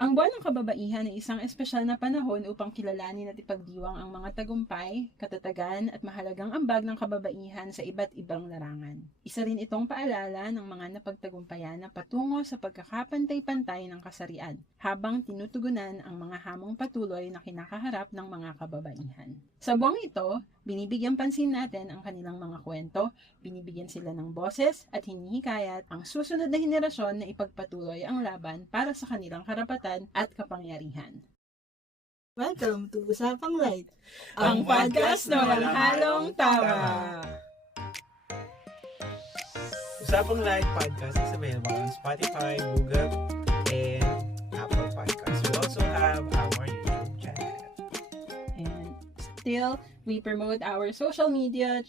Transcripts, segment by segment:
Ang buwan ng kababaihan ay isang espesyal na panahon upang kilalanin at ipagdiwang ang mga tagumpay, katatagan at mahalagang ambag ng kababaihan sa iba't ibang larangan. Isa rin itong paalala ng mga napagtagumpayan na patungo sa pagkakapantay-pantay ng kasarian, habang tinutugunan ang mga hamong patuloy na kinakaharap ng mga kababaihan. Sa buwang ito, binibigyan pansin natin ang kanilang mga kwento, binibigyan sila ng boses at hinihikayat ang susunod na henerasyon na ipagpatuloy ang laban para sa kanilang karapatan at kapangyarihan. Welcome to Usapang Light, Ang podcast na walang halong tama. Usapang Light podcast is available on Spotify, Google, and Apple Podcasts. We also have our YouTube channel. And still, we promote our social media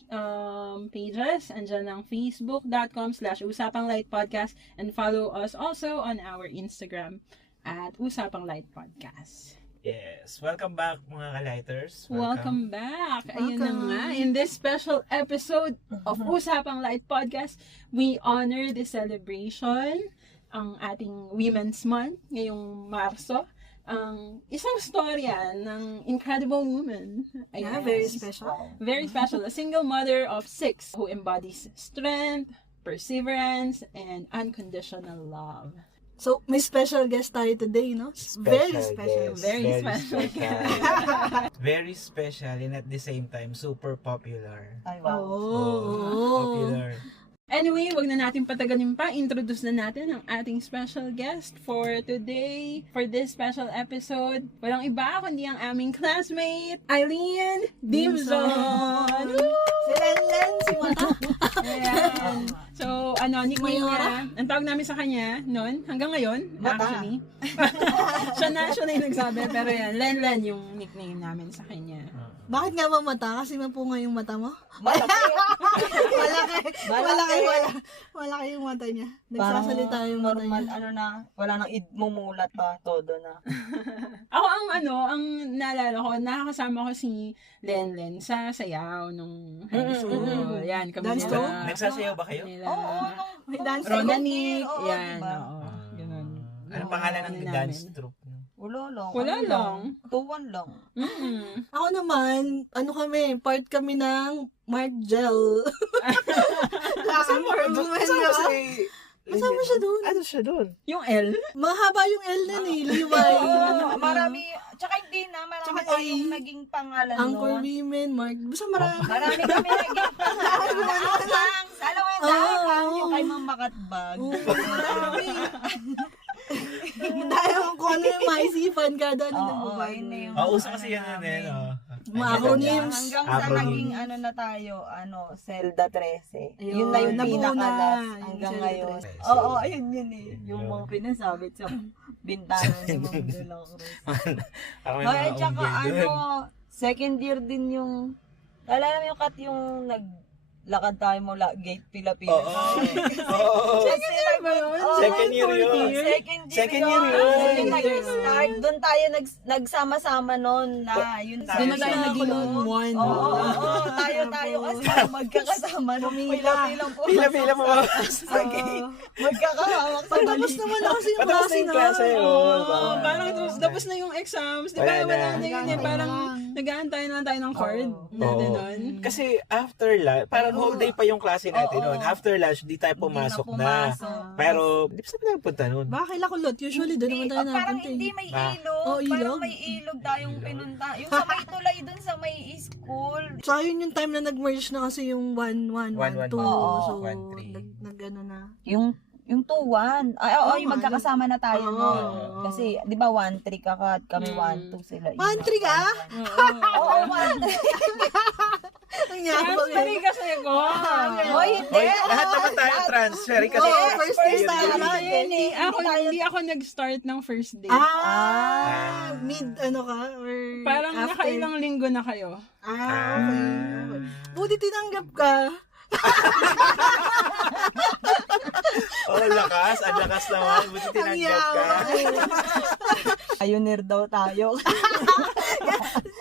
pages. Andyan ang facebook.com/usapanglightpodcast and follow us also on our Instagram at Usapang Light Podcast. Yes, welcome back mga ka-lighters. Welcome back! Ayun na nga, in this special episode of Usapang Light Podcast, we honor the celebration, ang ating Women's Month ngayong Marso. Ang isang storya ng incredible woman. Yeah, very special. Very special. A single mother of 6 who embodies strength, perseverance, and unconditional love. So, may special guest tayo today, no? Very special. Yes, Very special. Very special and at the same time, super popular. Ay, wow. Popular. Anyway, wag na natin patagalin pa. Introduce na natin ang ating special guest for today, for this special episode. Walang iba kundi ang aming classmate, Eileen Dimson! Si Len, si Mata. Ayan. So, nickname niya, ang tawag namin sa kanya noon, hanggang ngayon, Mata. actually. siya na yung nagsabi, pero yan, Len yung nickname namin sa kanya. Bakit nga ba mata? Kasi mapunga yung mata mo? Malaki. Malaki yung mata niya. Nagsasalita yung mata normal, niya. wala nang mumulat pa, todo na. Ako ang naalala ko, nakakasama ko si Len sa sayaw nung high school. Yan, kami Dance nila. troupe? Nagsasayaw ba kayo? Nila. May dance Ronanik, Oo, yan, diba? oo. Ganun. Anong pangalan ng Ano dance namin? troupe? Wala Wala lang. 2-1 lang. Ako naman, part kami ng Mark Gel. Kasama siya doon. Ano siya doon? Yung L? Mahaba yung L nun eh, Liway. Marami, tsaka hindi na, marami Tsaka tayong A. naging pangalan Anchor nun. Women, Mark. Basta marami. Marami kami naging pangalan. Daang, alam mo yung daang, yung kay Ma'am Makatbag. Marami. Dahil kung ano yung maisipan kada ano Oo, nagbabago. ayun na yung Uso kasi yan namin. Mga acronyms. Hanggang sa Acronym. naging na tayo, Zelda 13. Ayun, Yun na yung nabuo na, pinakalas yung hanggang Zelda ngayon. 13. Oo, ayun yun eh. Yung mga pinasabit sa bintana ni Ma'am De La Cruz. Ako yung Ay, mga tsaka unggoy doon. second year din yung, alam mo yung kat yung naglakad tayo mula Gate Pilipinas. Oo. Second year yun. Second year yun. Yung nag-start. Doon tayo nagsama-sama noon na. Yun Doon na tayo naging one. Oo, tayo kasi magkakasama nung pila-pilang po. Pila-pila mo ba? Magkakahawak sa Tapos naman na kasi yung Patapos na klase yung na. klase. Parang tapos na yung exams. Di ba? Wala na. Wala na yun eh. Wala Parang na. nag-aantay na lang tayo ng card natin Oo. nun. Kasi after lunch, parang whole day pa yung klase natin Oo. noon. After lunch, di tayo pumasok na. Pero, di ba sabi na punta noon? Baka kay Lakulot, usually doon naman tayo Parang napunta hindi eh. may Ah. ilog. Oh, ilog? Parang may ilog tayong pinunta. Yung sa may tulay dun sa may school. Tsaka yun yung time na nag-merge na kasi yung 1-1, 1-2. Oo. So, 1-3. nag-ano na. Yung 2-1. Ay, oo, yung magkakasama na tayo Oo. nun. Kasi, di ba 1-3 kakat, kami 1-2 sila. 1-3 ka? Oo, 1-3. Ang yabang Transfer eh. kasi ako. Hoy, hindi. Hoy, lahat naman tayo transfer. Kasi Oo, first day tayo. Hindi ako nag-start ng first day. Mid ano ka? Or Parang after? nakailang linggo na kayo. Okay. Buti tinanggap ka. Oh, lakas. Ang lakas naman. Buti tinanggap ka. Pioneer daw tayo.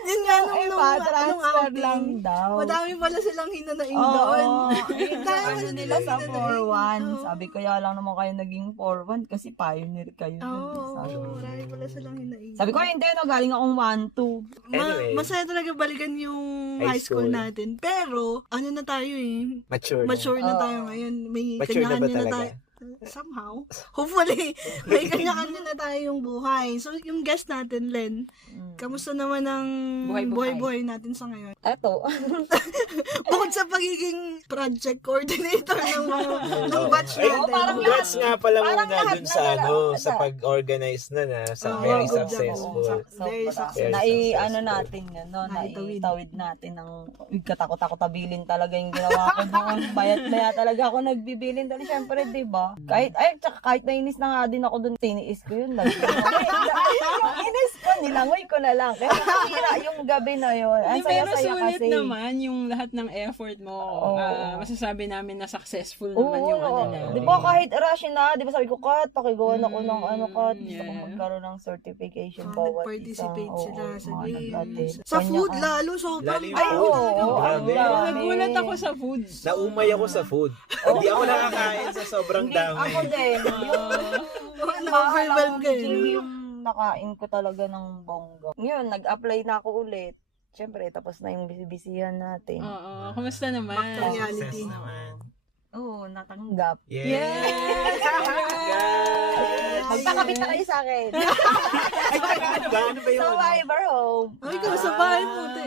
Yun nga nung transfer outing. lang daw. Madami pala silang hinanaing Oo, doon. yun Dahil ano wala nila sa nilang 4-1. hinanaing. Sabi ko, kaya lang naman kayo naging 4-1 kasi pioneer kayo. Oo, Sabi ko. marami pala silang hinaing. Sabi ko, hindi, no, galing akong 1-2. Anyway. Masaya talaga balikan yung high school school. natin. Pero, ano na tayo eh. Mature. Mature na Oo. tayo ngayon. May Mature na ba kanya-kanya na talaga? tayo. Somehow. Hopefully, may kanya-kanya na tayong buhay. So, yung guest natin, Len, kamusta naman ang Buhay-buhay. buhay-buhay natin sa ngayon? Eto. Bukod sa pagiging project coordinator ng batch Ay, natin. parang congrats nga pala parang muna lahat dun na sa nila- sa sa- pag-organize na sa Oo, very good job. successful. Oo. Very successful. successful. Natin yun, no? Naitawid. Naitawid natin ng katakot-takotabilin talaga yung ginawa ko doon. Bayat-baya talaga ako nagbibilin dahil syempre, di ba? Kahit nainis na nga din ako doon, tiniis ko yun. Yung inis ko, nilangoy ko na lang. Kaya nakira yung gabi na yun. Ang Pero saya-saya sulit kasi. naman yung lahat ng effort mo. Oo. Masasabi namin na successful Oo, naman yung ano na. di ba kahit rush na, di ba sabi ko, Kat, pakigawan ako ng ano, Kat, gusto ko yeah. magkaroon ng certification Ah, bawat nag-participate isa. sila Oo, sa mga games. nag-attend. Sa Kanya food, ka. lalo sobrang Lalo yung Ay, food. oo. Grabe. Pero Dami. nagulat ako sa food. Naumay ako sa food. Hindi ako nakakain sa sobrang Hindi, dami. ako din. Na-overwhelm ka eh. Yung nakain ko talaga ng bongga. Ngayon, nag-apply na ako ulit. Siyempre, tapos na yung bisibisihan natin. Oo. Kumusta naman? Back to reality. Success naman. Oo, natanggap. Yeah. Yes! Magpakabit na kayo sa akin. Ay, ano ba? Ano ba yun? Survivor home. Ay, ikaw sa bahay mo, te.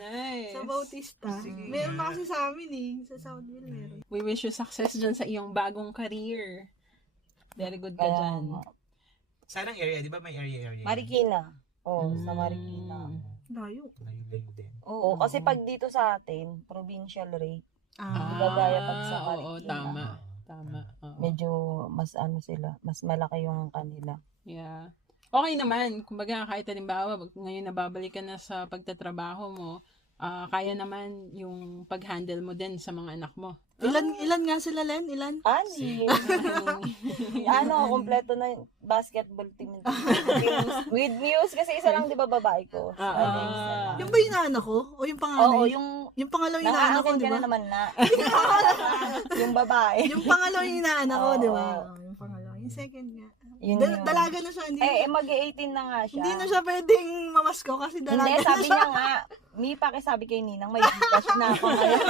Nice. Sa Bautista. Sige. Meron na kasi sa amin eh. Sa Southville meron. We wish you success dyan sa iyong bagong career. Very good ka Kaya, dyan. Sanang area, di ba may area? Marikina. Oo, sa Marikina. Layo. Layo-layo din. Oo, kasi pag dito sa atin, provincial rate, Ah. Gagaya pag sa Oo, Marikina. tama. Tama. Oo. medyo mas ano sila, mas malaki yung kanila. Yeah. Okay naman. Kumbaga, kahit halimbawa, ngayon nababalik ka na sa pagtatrabaho mo, kaya naman yung pag-handle mo din sa mga anak mo. Ilan nga sila, Len? Ilan? Ani, kompleto na yung basketball team. With Muse, kasi isa lang di ba babae ko? Si Alexa lang. Yung ba yung inaanak ko? O yung panganay? Oo, yung pangalawang inaanak ko, nang-aakin di ka ba? na naman na. Yung babae. Yung pangalawang inaanak ko, di ba? Oo. Yung pangalawang. Yung second nga. Yun yun. Dalaga na siya. Mag-18 na nga siya. Hindi na siya pwedeng mamasko kasi dalaga Hindi, na sabi siya. niya nga, sabi kay Ninang, may Gcash na ako ngayon.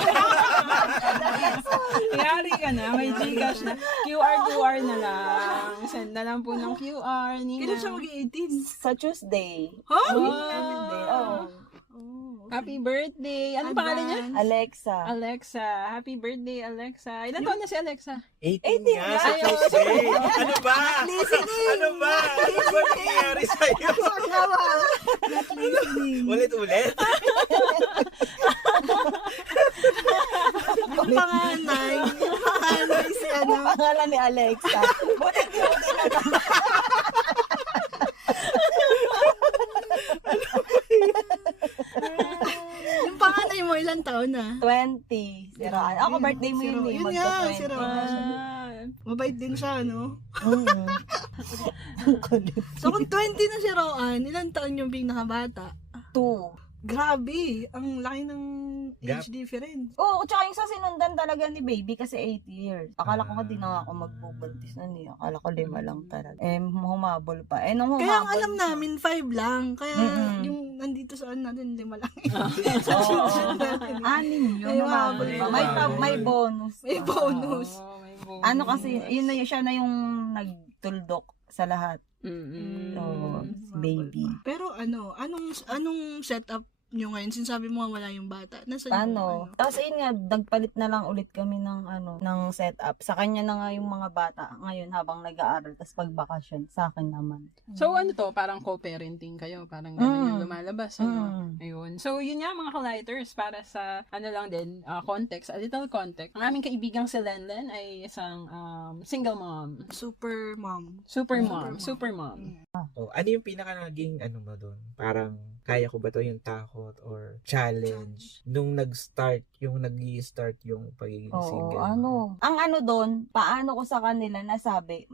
Yari ka na, may Gcash na. QR na lang. Send na lang po ng QR. Kailan siya mag-18? Sa Tuesday. Huh? Oh, Happy birthday. Anong pangalan niya? Alexa. Alexa. Happy birthday, Alexa. Ilan taon na si Alexa? 18 nga sa Ayaw. Tuesday. Ano ba? Ano ba? Ano ba nangyayari sa'yo? Ulit-ulit? Yung panganay si ano. Pangalan ni Alexa. Yung panganay mo, ilang taon na? 20. Si Roan. Ako, birthday mo yun eh. Yun nga, Magka-20. si Roan. Mabait din siya, no? Mm. So, kung 20 na si Roan, ilang taon yung pinakabata? 2. Grabe, ang laki ng Gap. age difference. Oo, tsaka yung sa sinundan talaga ni baby kasi 8 years. Akala ko di na ako magbubuntis nun eh. Akala ko 5 lang talaga. Humabol pa. Nung humabol. Kaya ang alam namin, 5 lang. Kaya Mm-mm. yung nandito sa ano natin, 5 lang. Oo. natin. 6 yun. Ay, Humabol humabol pa. pa. May bonus. May bonus. Oh, may bonus. Ano kasi, siya na yung nagtuldok sa lahat. Mm-mm. So, si baby. Pero anong setup nyo ngayon? Sinasabi mo nga wala yung bata. Nasaan Ano? Tapos ayun nga, nagpalit na lang ulit kami ng setup. Sa kanya na nga yung mga bata ngayon habang nag-aaral. Tapos pagbakasyon, sa akin naman. So ano to, parang co-parenting kayo, parang ganun yung lumalabas, ano? Mm. Ayun. So yun nga mga ka-lighters, para sa ano lang din, context, a little context. Ang aming kaibigang si Lenlen ay isang single mom. Super mom. Super mom. Mm. Oh, ano yung pinaka naging ano mo doon? Parang kaya ko ba to, yung takot or challenge nung nag-start yung pagiging Oo, single? ang doon, paano ko sa kanila nasabi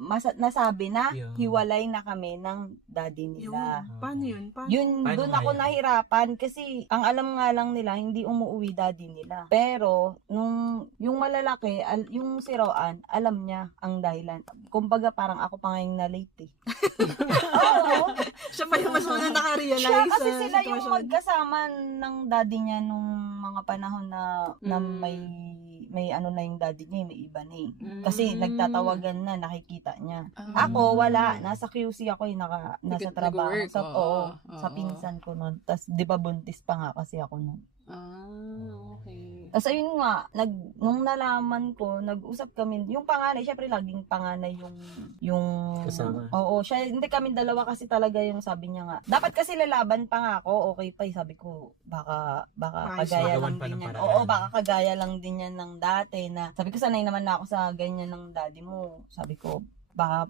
na Yun. hiwalay na kami ng daddy Yun. nila. Paano yun? Paano? Yun, Paano doon nga ako yun? nahirapan kasi ang alam nga lang nila, hindi umuwi daddy nila. Pero, yung malalaki, yung si Roan, alam niya ang dahilan. Kumbaga, parang ako pa ngayong na-late eh. Oo. Siya pa yung mas unang nakarealize Siya kasi sa sila yung sitwasyon. magkasama ng daddy niya nung mga panahon na may ano na yung daddy niya, may iba na eh. Kasi nagtatawagan na, nakikita niya. Ako, wala. Nasa QC ako eh, nasa trabaho. Nag-work, Sa, oo. sa pinsan ko nun. Tapos, di ba buntis pa nga kasi ako nun. Okay. Tapos ayun nga, nung nalaman ko, nag-usap kami, yung panganay, syempre laging panganay yung Kasama. Oo, siya, hindi kami dalawa kasi talaga yung sabi niya nga. Dapat kasi lalaban pa nga ako, okay pa, sabi ko, baka Ayos, kagaya magawan lang pa ng din yan. paraan. Oo, baka kagaya lang din yan ng dati na, sabi ko sanay naman na ako sa ganyan ng daddy mo. Sabi ko, baka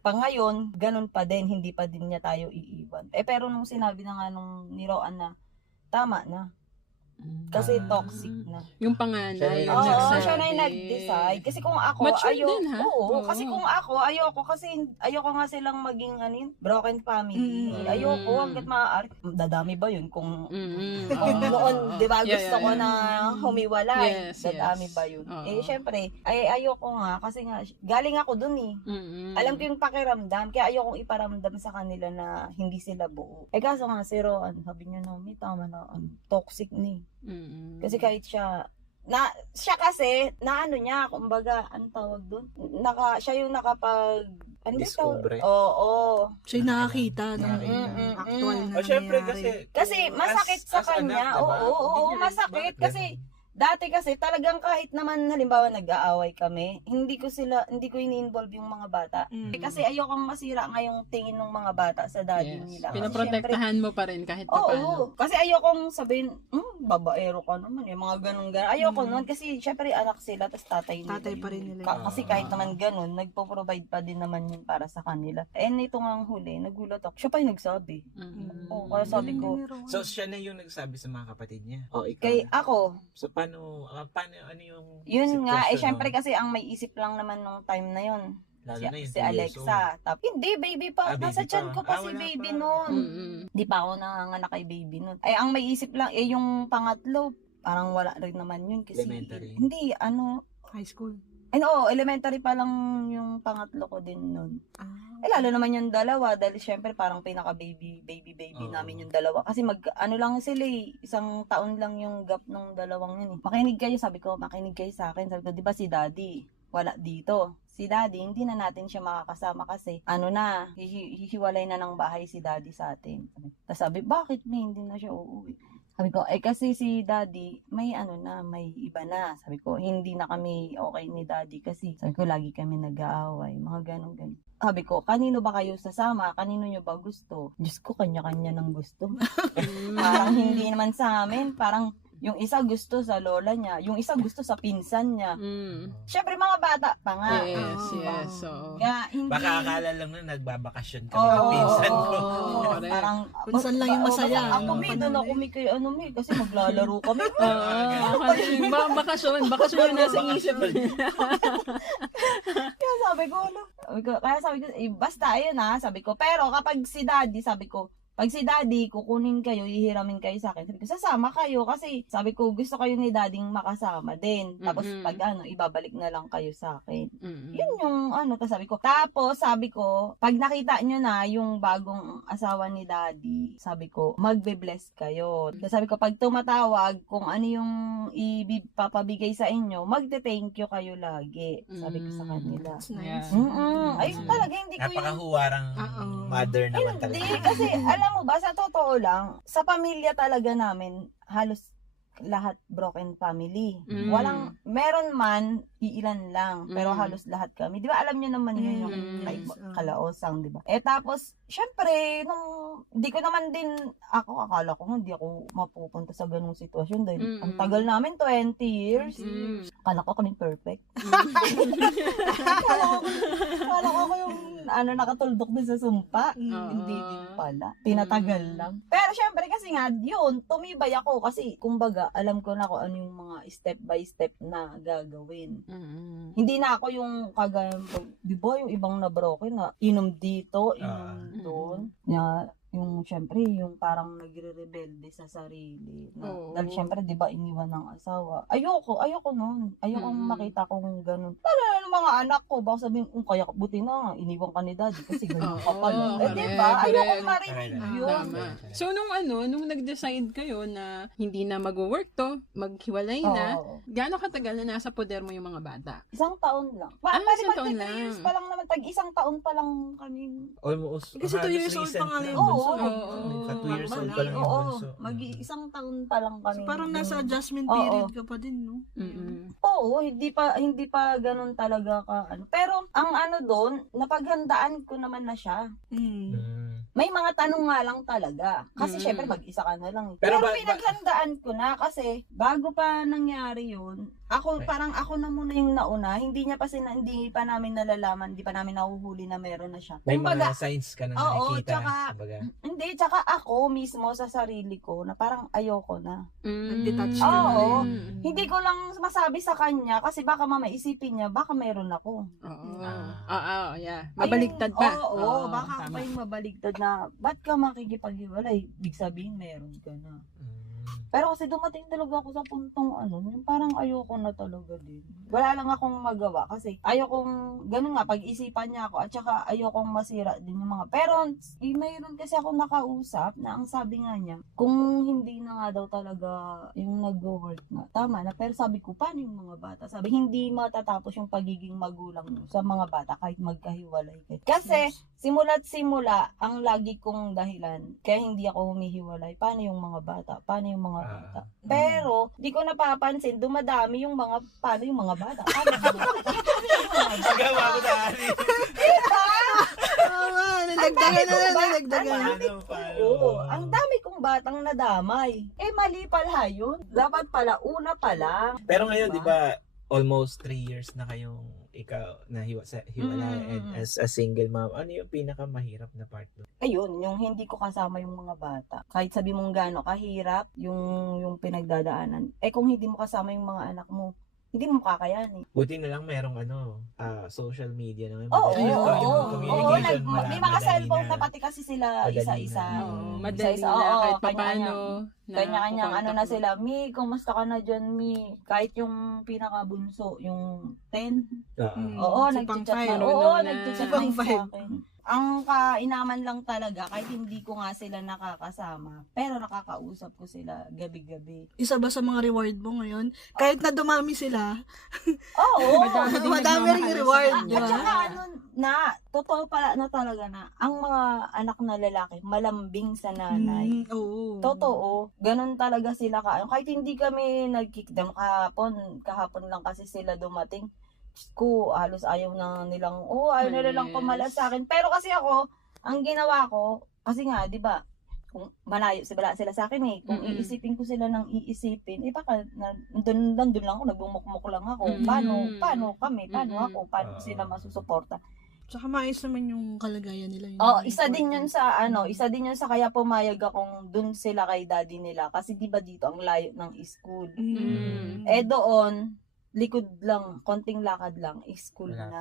pa ngayon, ganun pa din, hindi pa din niya tayo iiwan. Pero nung sinabi na nga nung ni Roan na, tama na. Kasi toxic na. Yung panganay, yung Oo, nagsabi. siya na yung nag-decide. Kasi kung ako, Mature din, ha? Oo, Oo. kasi kung ako, ayoko nga silang maging broken family. Ayoko, hanggat maaari. Dadami ba yun? Kung noon, di ba, gusto ko na humiwalay. Yes, Dadami yes. ba yun? Oo. Syempre, ayoko nga, kasi nga, galing ako dun eh. Alam ko yung pakiramdam, kaya ayokong iparamdam sa kanila na hindi sila buo. Kaso nga, si Roan, sabi niya, Nomi, tama na, toxic ni. Kasi kahit siya kasi, na ano niya, kumbaga, anong tawag doon? Siya yung nakapag, ano ba tawag? Discover. Oo. Siya yung nakakita ng Nakakita. actual na O syempre nangyayari. kasi Masakit sa kanya. Oo, masakit. Kasi, dati kasi talagang kahit naman halimbawa nag-aaway kami, hindi ko ini-involve yung mga bata. Kasi ayokong masira nga yung tingin ng mga bata sa daddy nila. Kasi Pinaprotektahan mo pa rin kahit syempre, paano. oo, kasi ayokong sabihin, babaero ka naman eh, mga ganun. Ayoko nun kasi syempre anak sila, tas tatay nila. Tatay pa rin yun. nila. Kasi kahit naman ganun, nagpo-provide pa din naman yun para sa kanila. Nito nga ang huli, nagulat ako. Siya pa yung nagsabi. Oo, kaya sabi ko, So siya na yung nagsabi sa mga kapatid niya. O ikaw. kay ako, So paano ano yung yun nga, sitwasyon syempre nun? kasi ang may isip lang naman nung time na yun. Lalo na yung Si 2 years Alexa. Hindi, baby pa. baby Nasa pa. tiyan ko pa si Wala baby pa. noon. Di pa ako nanganganak kay baby noon. Ay, ang may isip lang, yung pangatlo, parang wala rin naman yun. Kasi, Elementary. Hindi, High school. elementary pa lang yung pangatlo ko din noon. Lalo naman yung dalawa, dahil syempre parang pinaka-baby Oo. namin yung dalawa. Kasi lang sila eh, isang taon lang yung gap ng dalawang yun eh. Makinig kayo, sabi ko, makinig kayo sa akin. Sabi ko, di ba si daddy, wala dito. Si daddy, hindi na natin siya makakasama kasi, hihiwalay na ng bahay si daddy sa atin. Tapos sabi, bakit hindi na siya uuwi? Sabi ko, kasi si daddy, may may iba na. Sabi ko, hindi na kami okay ni daddy kasi, sabi ko, lagi kami nag-aaway, mga ganun. Sabi ko, kanino ba kayo sasama? Kanino nyo ba gusto? Diyos ko, kanya-kanya ng gusto. Parang hindi naman sa amin. Parang yung isa gusto sa lola niya, yung isa gusto sa pinsan niya. Siyempre, mga bata pa nga. Yes. Oo. Kaya, hindi... Baka akala lang na nagbabakasyon kami Oo, ng pinsan ko. correct. Parang, Kung saan lang yung masaya, Ako, nung may panahon doon na ako, may kayo, kasi maglalaro kami. Bakasyon yung nasa isip. Kaya sabi ko, basta, ayun sabi ko. Pero kapag si daddy, sabi ko, pag si daddy, kukunin kayo, ihiramin kayo sa akin. Sabi ko, sasama kayo kasi sabi ko, gusto kayo ni dadding makasama din. Tapos pag ibabalik na lang kayo sa akin. Yun yung tapos sabi ko, pag nakita nyo na yung bagong asawa ni daddy, sabi ko, magbe-bless kayo. Kasi sabi ko, pag tumatawag, kung ano yung ipapabigay sa inyo, magte-thank you kayo lagi. Sabi ko sa kanila. It's nice. Ayun talaga, hindi ko yung... Napakahuwarang mother naman Hindi, talaga. kasi alam mo ba, sa totoo lang, sa pamilya talaga namin, halos lahat broken family. Meron man, iilan lang, pero halos lahat kami. Di ba, alam niyo naman yun yung kalaosang, di ba? Tapos, syempre, hindi ko naman din, akala ko, hindi ako mapupunta sa ganung sitwasyon dahil ang tagal namin, 20 years. Akala ko kami perfect. Akala ko yung nakatuldok din sa sumpa. Oo. Hindi din pala. Tinatagal lang. Pero syempre kasi nga, yun, tumibay ako kasi kumbaga, alam ko na kung ano yung mga step by step na gagawin. Hindi na ako yung kagaya, di ba yung ibang na broken na inom dito, inom doon. Yung syempre, yung parang nagre-rebelde sa sarili. Dahil syempre, di ba, iniwan ng asawa. Ayoko nun. Ayoko makita kong ganun. Lalo na ng mga anak ko, baka sabihin, kaya buti na, iniwan ka ni daddy kasi ganun ka pala. Eh, di ba? Ayoko marinig yun. Tama. So, nung nag-decide kayo na hindi na mag-work to, maghiwalay na, gaano katagal na nasa poder mo yung mga bata? Isang taon lang. Isang taon lang. Years pa lang naman, isang taon pa lang kami. Almost. Kasi 2 years old pa nga yung Oo. Ka 2 years old pa lang yung bunso. Isang taon pa lang kami. So, parang nasa adjustment period ka pa din, no? Oo, hindi pa ganun talaga ka. Pero ang doon, napaghandaan ko naman na siya. May mga tanong nga lang talaga. Kasi syempre mag-isa ka na lang. Pero pinaghandaan ko na kasi bago pa nangyari yun, parang ako na muna yung nauna. Hindi pa namin nalalaman, hindi pa namin nahuhuli na meron na siya. May mga signs ka na nakikita. Tsaka ako mismo sa sarili ko na parang ayoko na. Nag-detach ka Oo. na. Hindi ko lang masabi sa kanya kasi baka mamaisipin niya, baka meron ako. Yeah. Mabaligtad pa. Oo, baka pa yung mabaligtad na, ba't ka makikipaghiwalay? Big sabihin, meron ka na. Pero kasi dumating talaga ako sa puntong yung parang ayoko na talaga din. Wala lang akong magawa kasi ayokong, ganun nga, pag-isipan niya ako at saka ayokong masira din yung mga parents. Mayroon kasi ako nakausap na ang sabi nga niya, kung hindi na nga daw talaga yung nag-work na, tama na. Pero sabi ko, paano yung mga bata? Sabi, hindi matatapos yung pagiging magulang mo sa mga bata kahit magkahiwalay kayo. Kasi simula't simula, ang lagi kong dahilan, kaya hindi ako humihiwalay, paano yung mga bata? Paano yung mga bata? Pero, di ko napapansin, dumadami yung paano yung mga bata? Paano yung mga bata? Magawa ko dahil. Nagdagan. Oo, ang dami kong batang nadamay. Mali pala yun. Dapat pala, una pa lang. Pero ngayon, di ba, almost 3 years na kayong ikaw na hiwalay and as a single mom, ano yung pinakamahirap na part doon? Ayun, yung hindi ko kasama yung mga bata. Kahit sabi mong gaano kahirap yung pinagdadaanan. Kung hindi mo kasama yung mga anak mo, hindi mo kakayanin. Buti na lang merong social media na. May mga cellphone na pati kasi sila isa-isa. Madali Isa-isa. na kahit Kanya-kanya. paano. Kanya-kanyang na sila. Mi, kumusta ka na dyan, Mi? Kahit yung pinakabunso, yung 10. Oo, nag-chat na. Oo, nag-chat na sa akin. Ang kainaman lang talaga, kahit hindi ko nga sila nakakasama, pero nakakausap ko sila gabi-gabi. Isa ba sa mga reward mo ngayon? Kahit na dumami sila, Oo, madami ring reward, di At ba? saka totoo pala na talaga na, ang mga anak na lalaki, malambing sa nanay. Oo. Totoo, ganun talaga sila kahit hindi kami nagkikdam kahapon lang kasi sila dumating. Ko, halos ayaw na nilang pumalas sa akin. Pero kasi ako, ang ginawa ko, kasi nga, di ba, kung malayo sila sa akin kung iisipin ko sila ng iisipin, baka nandun lang ako, nagbumukmuk lang ako. Paano ako sila masusuporta? Tsaka maayos naman yung kalagayan nila. Isa din yun sa kaya pumayag akong dun sila kay daddy nila. Kasi di ba dito ang layo ng school. Doon, likod lang, konting lakad lang, school na.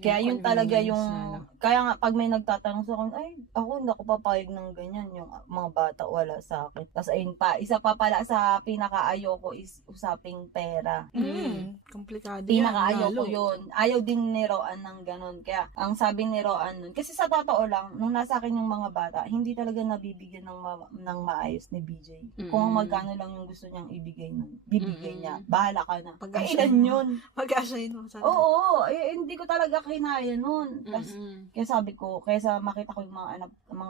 Kaya yun talaga yung, kaya nga pag may nagtatanong sa akin, ako hindi ako papayag ng ganyan, yung mga bata wala sa akin. Tapos ayun pa, isa pa pala sa pinaka-ayoko is usaping pera. Komplikado yan. Pinaka-ayoko yun. Ayaw din ni Roan ng ganun. Kaya ang sabi ni Roan nun, kasi sa totoo lang, nung nasa akin yung mga bata, hindi talaga nabibigyan ng maayos ni BJ. Kung magkano lang yung gusto niyang ibigay nun, bibigay niya. Bahala ka na. Kailan yun? Pag-asayin mo. Oo, hindi ko talaga kinaya nun. Kaya sabi ko, kaysa makita ko yung mga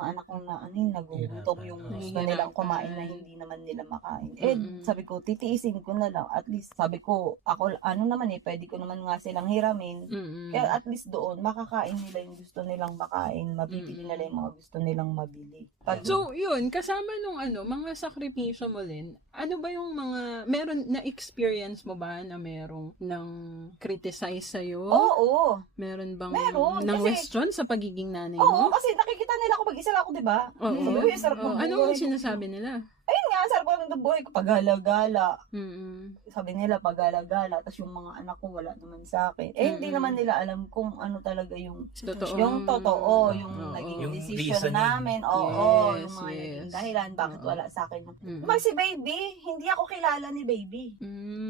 anak ko na nagugutom yung gusto nilang kumain na hindi naman nila makain. Sabi ko, titiisin ko na lang. At least, sabi ko, ako, pwede ko naman nga silang hiramin. Kaya at least doon, makakain nila yung gusto nilang makain. Mabibili nila yung mga gusto nilang mabili. So, yun, kasama nung mga sakripisyo mo, Lynn, ano ba yung meron na experience mo ba ba na merong nang criticize sa'yo? Oo. Meron bang Meron, nang kasi- question sa pagiging nanay Oo, mo? kasi nakikita nila ako mag-isa lang ako, di ba? Oo. Uy, sarap Oo. ng Ano buhay ang ko. sinasabi nila? Ayun nga, sarap ng buhay ko. Pagala-gala. Mm-mm. Sabi nila, pagala-gala. Tapos yung mga anak ko, wala naman sa akin. Hindi Mm-mm. naman nila alam kung ano talaga yung Totoo. yung totoo, yung Oo. naging Yung decision reasoning. namin. Oo, Yes, yung mga yes. naging dahilan, bakit Oo. wala sa akin. Mm. Mag si baby, hindi ako kilala ni baby.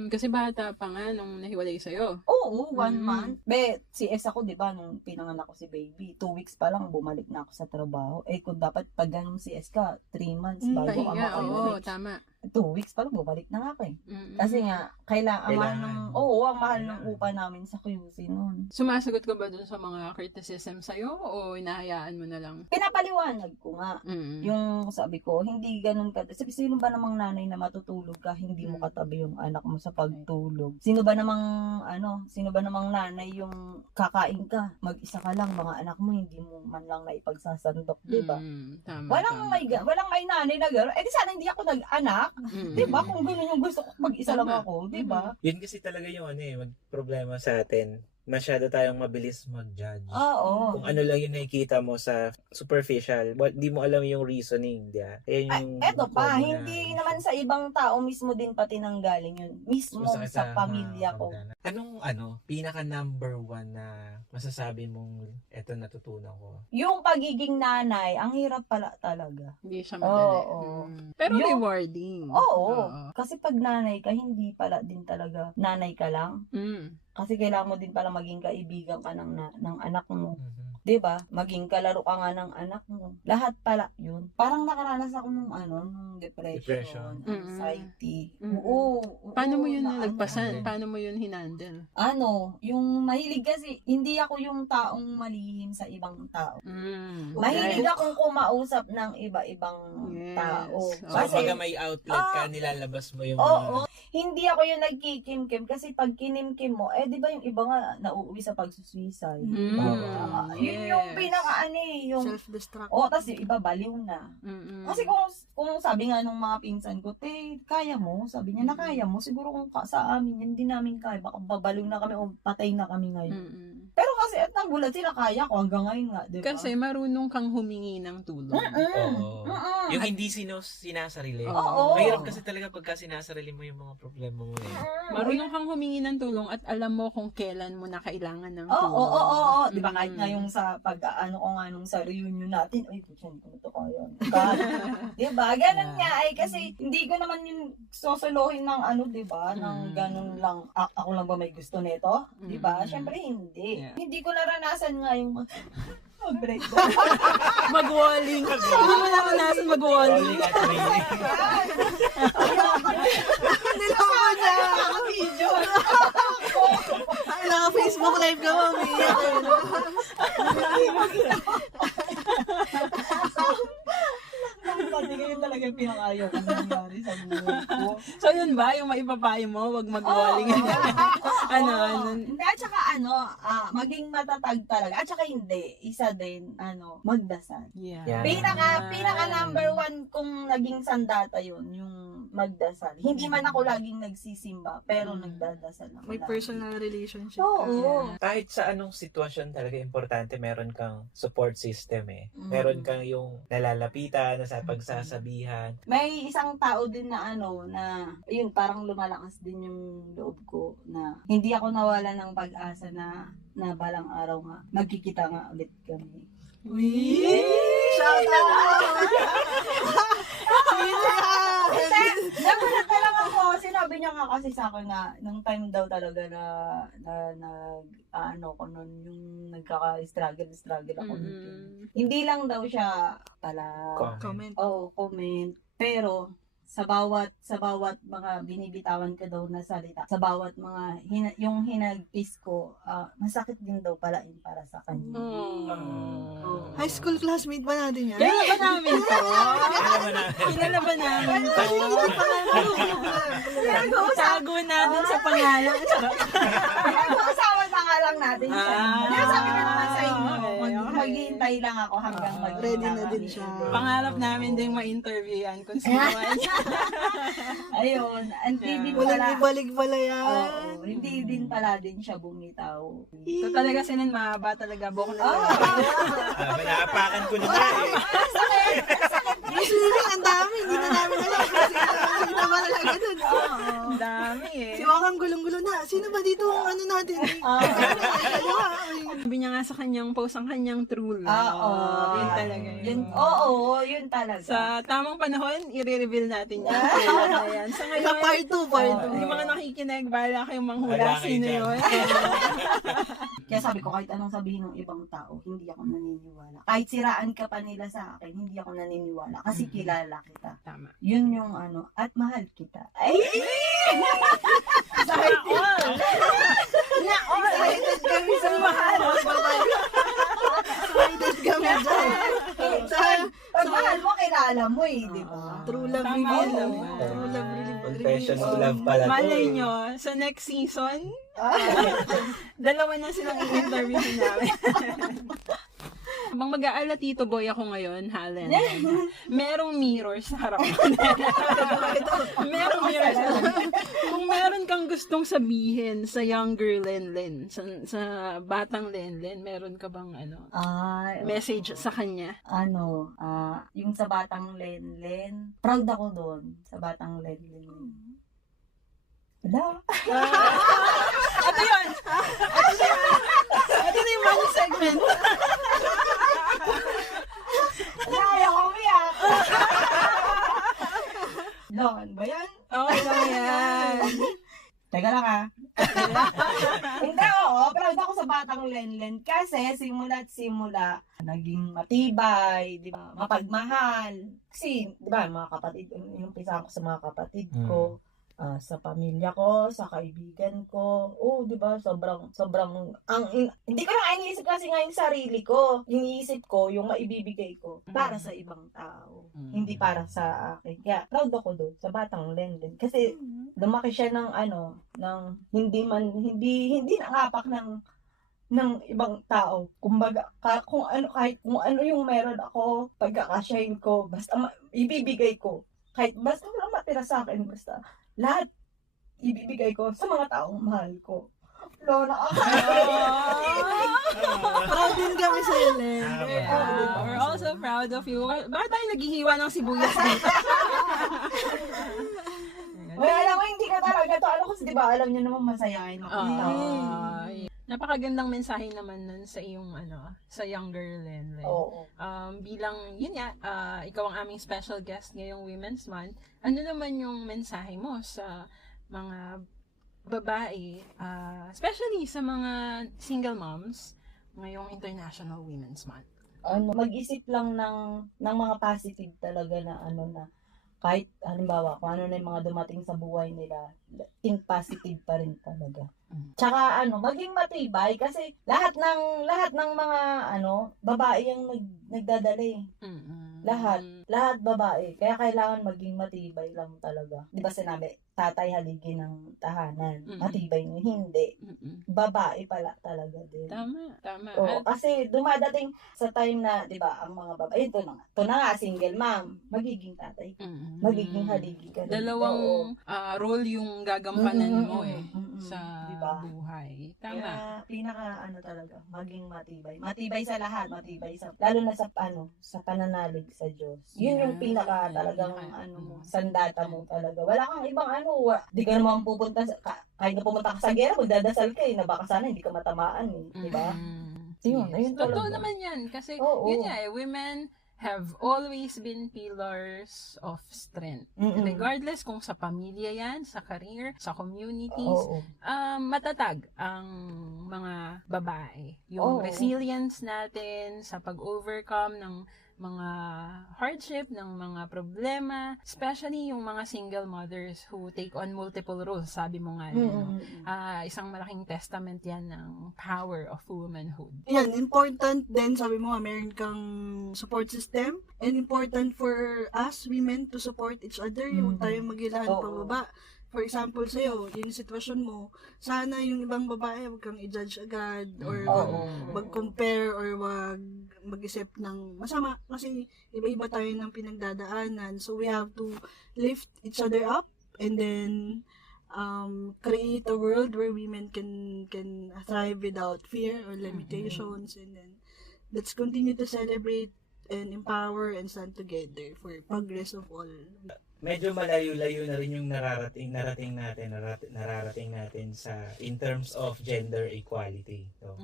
Kasi bata pa nga nung nahiwalay sa'yo. Oo, 1 Mm. month. Be, CS ako, di ba, nung pinanganak ko si baby, 2 weeks pa lang, bumalik na ako sa trabaho. Kung dapat pag ganun CS ka, 3 months bago ka Pahinga, oo, makauwi. tama. 2 weeks pa lang, bumalik na nga ako eh. Mm-mm. Kasi nga, ang mahal Kailangan. ang mahal ng upa namin sa QC noon. Sumasagot ka ba dun sa mga criticism sa'yo o inahayaan mo na lang? Pinapaliwanag ko nga. Mm. Yung sabi ko, hindi ganun ka. Sabi, sino ba namang nanay na matutulog ka, hindi mo Mm. katabi yung anak mo sa pagtulog? Sino ba namang nanay yung kakain ka, mag-isa ka lang, mga anak mo, hindi mo man lang naipagsasandok, di ba? Tama, Walang may nanay na gano'n. Eh di sana hindi ako nag-anak. Mm. Di ba? Kung gano'n yung gusto ko, mag-isa lang Tama. ako. Di ba? Yun kasi talaga yung problema sa atin. Masyado tayong mabilis mag-judge. Oo. Kung ano lang yung nakikita mo sa superficial, di mo alam yung reasoning, di ba? Ayan Ay, yung eto pa, common hindi naman sa ibang tao mismo din pati nanggaling yun. Mismo Masakit sa pamilya ko. Anong pinaka number 1 na masasabi mong eto natutunan ko? Yung pagiging nanay, ang hirap pala talaga. Hindi siya madali. Oo. Pero Yung- rewarding. Oo. Kasi pag nanay ka, hindi pala din talaga nanay ka lang. Mm. Kasi kailangan mo din pala maging kaibigan ka ng anak mo. Mhm. 'Di ba? Maging kalaro ka nga ng anak mo. Lahat pala 'yun. Parang nakaranas ako nung nung depression, Depression. anxiety. Mm-mm. Oo. Paano mo oo, yun na nalagpasan? ano. Paano mo yun hinandle? Yung mahilig kasi, hindi ako yung taong malihim sa ibang tao. Mahilig akong kumausap ng iba-ibang Yes. tao. So, Kasi- pagka may outlet ka, nilalabas mo yung Oo. Hindi ako yung nagkikimkim kasi pag kinimkim mo, di ba yung iba nga nauuwi sa pagsusuicide. Mm. Yun yung Yes. yung Self-destruct. tas yung iba baliw na. Mm-mm. Kasi kung sabi nga nung mga pinsan ko, kaya mo, sabi niya, nakaya mo, siguro kung sa amin, hindi namin kaya, baka babaliw na kami o patay na kami ngayon. Mm-mm. Pero kasi at nagulat sila, kaya ko hanggang ngayon nga, di ba? Kasi marunong kang humingi ng tulong. Oo. Mm-mm. Yung hindi sinasarili. Oo. Mahirap kasi talaga pagka sinasarili mo yung mga problema mo eh. Marunong kang humingi ng tulong at alam mo kung kailan mo na kailangan ng Oo, tulong. oo. Di ba kahit Mm. nga yung sa pag-ano ko nga nung sa reunion natin, ay, putya, hindi ko na ito kaya. Di ba? Ganun nga ay kasi hindi ko naman yung sosolohin ng di ba? Ng ganun lang, ako lang ba may gusto nito? Di ba? Mm. Siyempre hindi. Yeah. Hindi ko naranasan nga yung mag-break. Mag-walling. Hindi mo naranasan mag-walling. Rolling at wailing. Niloko niya. Video. Kailangan Facebook live ka, mami. Pati ngayon talaga yung pinakayaw ko nangyari sa buhay ko. So yun ba? Yung maipapayo mo, wag mag-walling. Ano? Hindi, at saka maging matatag talaga. At saka hindi, isa din, magdasal. Yeah. Yeah. Pinaka number 1 kung naging sandata yun, yung magdasal. Hindi man ako laging nagsisimba, pero nagdadasal naman. May lagi. personal relationship. Oo. Kahit sa anong sitwasyon talaga importante, meron kang support system eh. Mm. Meron kang yung nalalapitan, na sa pagsasabihan. May isang tao din na yun, parang lumalakas din yung loob ko na hindi ako nawala ng pag-asa na balang araw nga, magkikita nga ulit kami. Shout out! Nagulat na lang ako. Sinabi niya nga kasi sa akin na nung time daw talaga na ko nun, yung nagkaka-struggle ako. Hindi lang daw siya pala Comment. comment. Pero sa bawat mga binibitawan ko daw na salita, sa bawat mga yung hinagpis ko, masakit din daw pala yun para sa kanya. Oh. High school classmate ba natin yan? Kailan ba namin to? Alam mo na. Kailan ba namin to? Ano? Tago na dun sa pangalan. Nag-usawa na nga lang lang natin siya. Kaya sabi ko naman sa inyo, maghihintay lang ako hanggang Ready na din siya. Pangarap namin ding ma-interview yan kung sino man. Ayun, hindi din Walang pala. ibalik pala yan. Oo, hindi din pala din siya bumitaw. Ito talaga sinin mahaba talaga. Buko na Naapakan ko na nga eh. Yung swimming, ang dami. Hindi na namin alam. Sino ba talaga dun? Ang dami eh. Si Wakang gulong-gulo na. Sino ba dito ang ano natin? Sabi niya nga sa kanyang post ang kanyang true love. Oo. Yun talaga yun. Yun, oo, yun talaga. Sa tamang panahon, i-reveal natin yan. Na yan. Sa Sa ngayon, part 2, part 2. yung mga nakikinig, bahala kayong manghula Wala kayo sino dyan. yun. Kaya sabi ko, kahit anong sabihin ng ibang tao, hindi ako naniniwala. Kahit siraan ka pa nila sa akin, hindi ako naniniwala. Kasi kilala kita. Tama. Yun yung ano, at mahal kita. Ay! Excited kami sa mahal. Excited kami dyan. Pag mahal mo, kilala mo eh, di ba? True love Tama reveal. naman. True love reveal. Confession to love pala to. Malay eh. nyo, sa next season, dalawa na silang i-interview namin. Habang mag-aala Tito Boy ako ngayon, Halen, merong mirror sa harap ko. Merong mirror sa harap ko. Kung meron kang gustong sabihin sa younger Lenlen, sa batang Lenlen, meron ka bang message sa kanya? Yung sa batang Lenlen, proud ako doon, sa batang Lenlen. Wala. Ito yun! Ito na yung money segment. Ayaw ko umiyak. Lon, ba yan? Okay lang yan. Teka lang ha. Hindi, oo. Proud ako sa batang Lenlen kasi simula't simula naging matibay, di ba? Mapagmahal. Kasi, di ba, mga kapatid, inumpisa ako sa mga kapatid ko. Sa pamilya ko, sa kaibigan ko. Di ba? Sobrang, hindi ko na iniisip kasi nga yung sarili ko. Iniisip ko yung maibibigay ko para sa ibang tao. Hindi para sa akin. Kaya, proud ako doon sa batang Lenlen. Kasi, lumaki siya ng hindi nangapak ng ibang tao. Kumbaga, kahit kung ano yung meron ako, pagkakasyahin ko, basta ibibigay ko. Kahit basta wala matira sa akin, basta lahat ibibigay ko sa mga taong mahal ko. Lola, Proud din kami sa Len. We're also proud of you. Bakit tayo naghihiwa ng sibuyas dito? alam mo, hindi ka talaga to. Alam ko, di ba, alam niyo naman masayahin ako. Napakagandang mensahe naman nun sa iyong sa younger Lenlen. Oo. Bilang yun nga, ikaw ang aming special guest ngayong Women's Month. Ano naman yung mensahe mo sa mga babae, especially sa mga single moms ngayong International Women's Month? Mag-isip lang ng mga positive talaga na kahit halimbawa kung ano na yung mga dumating sa buhay nila, think positive pa rin talaga. Tsaka maging matibay kasi lahat ng mga babae ang nagdadala eh. Lahat babae. Kaya kailangan maging matibay lang talaga. 'Di ba sinabi, tatay haligi ng tahanan. Matibay niya hindi. Babae pala talaga din. Tama. Oo, kasi dumadating sa time na, 'di ba, ang mga babae ito na nga single mom, magiging tatay. Magiging haligi ka. Dalawang role yung gagampanan mo sa diba? buhay. Tama. Kaya pinaka talaga, maging matibay. Matibay sa lahat, matibay sa lalo na sa pananalig sa Diyos. Yun yung pinaka talagang sandata mo talaga. Wala kang ibang di ka naman pupunta kahit na pumunta ka sa gera, magdadasal ka na baka sana hindi ka matamaan di ba? Ayun Totoo talaga. naman yan kasi Oo. yun nga women have always been pillars of strength. Mm-mm. Regardless kung sa pamilya yan, sa career, sa communities, Oo. matatag ang mga babae. Yung Oo. resilience natin sa pag-overcome ng mga hardship, ng mga problema, especially yung mga single mothers who take on multiple roles. Sabi mo nga, isang malaking testament yan ng power of womanhood. Yan, important din, sabi mo nga, meron kang support system. And important for us, women, to support each other. Yung tayo mag-ilahan Oo. pababa. for example, sa'yo, yung sitwasyon mo, sana yung ibang babae, wag kang i-judge agad, or wag compare, or wag mag-isip ng masama, kasi iba-iba tayo ng pinagdadaanan. So, we have to lift each other up, and then, create a world where women can thrive without fear or limitations, and then, let's continue to celebrate and empower and stand together for progress of all. Medyo malayo-layo na rin yung nararating natin sa in terms of gender equality. No?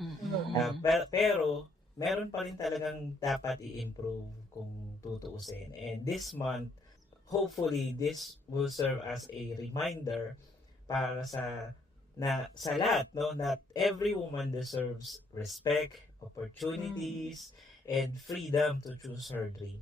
Pero meron pa rin talagang dapat i-improve kung tutuusin. And this month, hopefully this will serve as a reminder para sa lahat, no, that every woman deserves respect, opportunities, and freedom to choose her dream.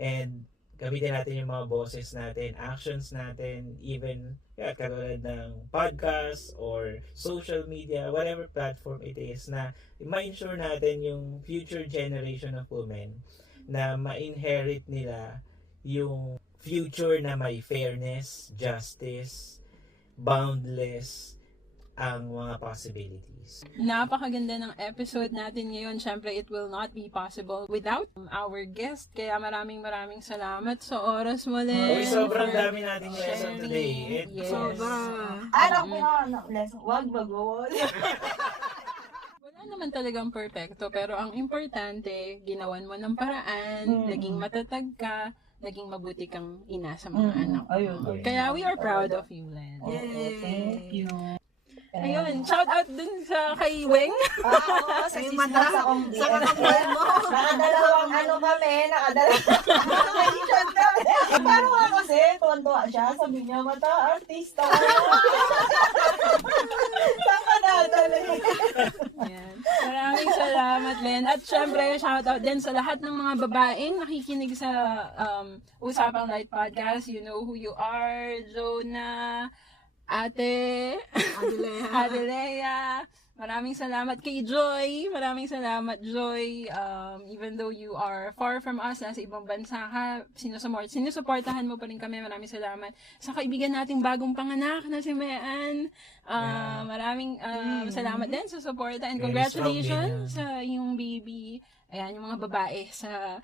And gamitin natin yung mga boses natin, actions natin, even katulad ng podcast or social media, whatever platform it is, na ma-ensure natin yung future generation of women na ma-inherit nila yung future na may fairness, justice, boundless ang mga possibilities. Napakaganda ng episode natin ngayon. Siyempre, it will not be possible without our guest. Kaya maraming salamat sa oras mo, Len. Uy, sobrang dami nating lesson today. Yes. Sobra. Lesson. Wag mag-wall. Wala naman talagang perfecto, pero ang importante, ginawan mo ng paraan, naging matatag ka, naging mabuti kang ina sa mga anak. Ayun. Kaya we are proud of you, Len. Thank you. Ayun, shout out dun sa kay Weng. Sa Sa'yo sismas mata, akong sa kakambal mo. Nakadalawang edition kami. Paano nga kasi, tuwan-tuwa siya, sabi niya, mata, artista. Saan ka nadali? Ayan. Maraming salamat, Len. At syempre, shout out din sa lahat ng mga babaeng nakikinig sa Usapang Light Podcast. You know who you are, Jonah, Ate, Adelea. Maraming salamat kay Joy. Maraming salamat, Joy. Even though you are far from us, nasa ibang bansa ka, sinusuportahan mo pa rin kami. Maraming salamat. Sa kaibigan nating bagong panganak na si Mayan. Maraming salamat din sa suporta. And congratulations sa iyong baby. Ayan, yung mga babae sa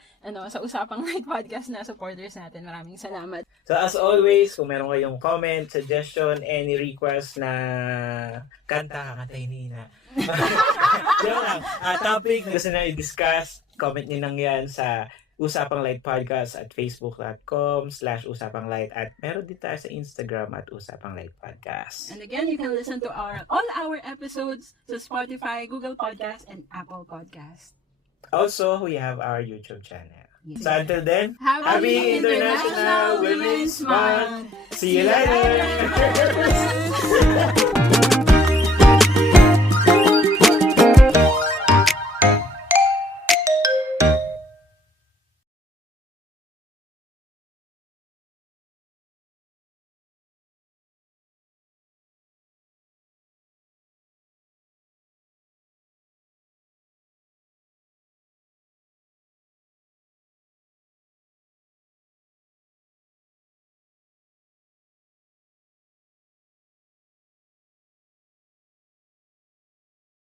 Usapang Light Podcast na supporters natin. Maraming salamat. So as always, kung meron kayong comment, suggestion, any request na kakantay ni Ina. Diyan lang. Topic na gusto na i-discuss, comment nyo lang yan sa Usapang Light Podcast at facebook.com/usapanglight at meron din tayo sa Instagram at Usapang Light Podcast. And again, you can listen to all our episodes sa Spotify, Google Podcast, and Apple Podcast. Also, we have our YouTube channel. Yes. So until then, Happy International Women's Month! See you later!